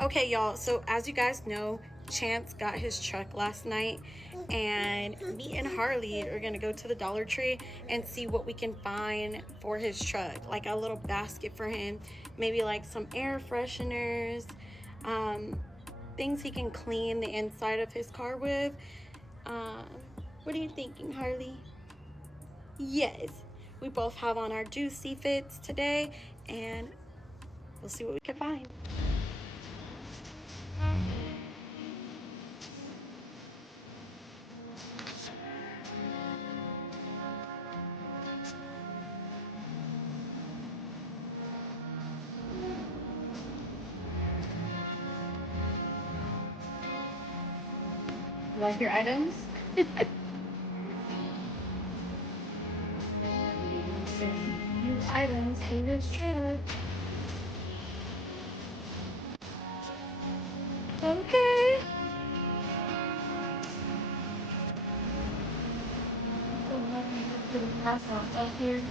Okay, y'all, so as you guys know, Chance got his truck last night, and me and Harley are gonna go to the Dollar Tree and see what we can find for his truck, like a little basket for him, maybe like some air fresheners, um, things he can clean the inside of his car with. Um, what are you thinking, Harley? Yes, we both have on our Juicy Fits today, and we'll see what we can find. Like your items? New items in this trailer. Okay. So let me get to the pass out up here.